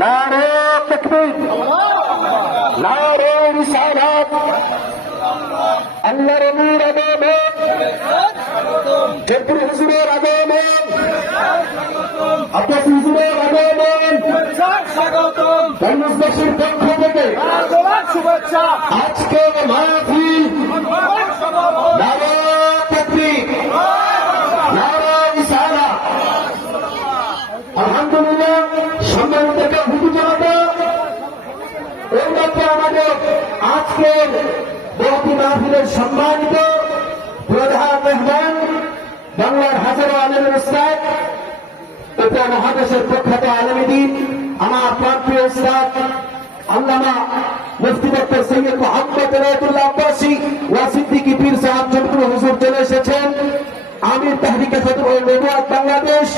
নারে তাকবীর, নারে রিসালাত, আল্লাহর নূর আগমন, জয়পুর হুজুরের আগমন, আব্বাস হুজুরের আগমন, বাংলাদেশের পক্ষ থেকে শুভেচ্ছা। আজকে মাহফিল নারে তাকবীর, নারে রিসালাত। আলহামদুলিল্লাহ, সম্মানিত হুজুর জনতা, এইমাত্র আমাদের আজকের বহতি মাহফিলের সম্মানিত প্রধান মেহমান বাংলার হাজারো আলেমের উস্তাদ, উপমহাদেশের প্রখ্যাত আলেমদ্বীন, আমার প্রাণপ্রিয় উস্তাদ আল্লামা মুফতি ডক্টর সৈয়দ মোহাম্মদ এনায়েতুল্লাহ আব্বাসী ওয়া সিদ্দিকী পীর সাহেব জয়পুর হুজুর চলে এসেছেন। আমির তাহরিকে নবুয়ত বাংলাদেশ।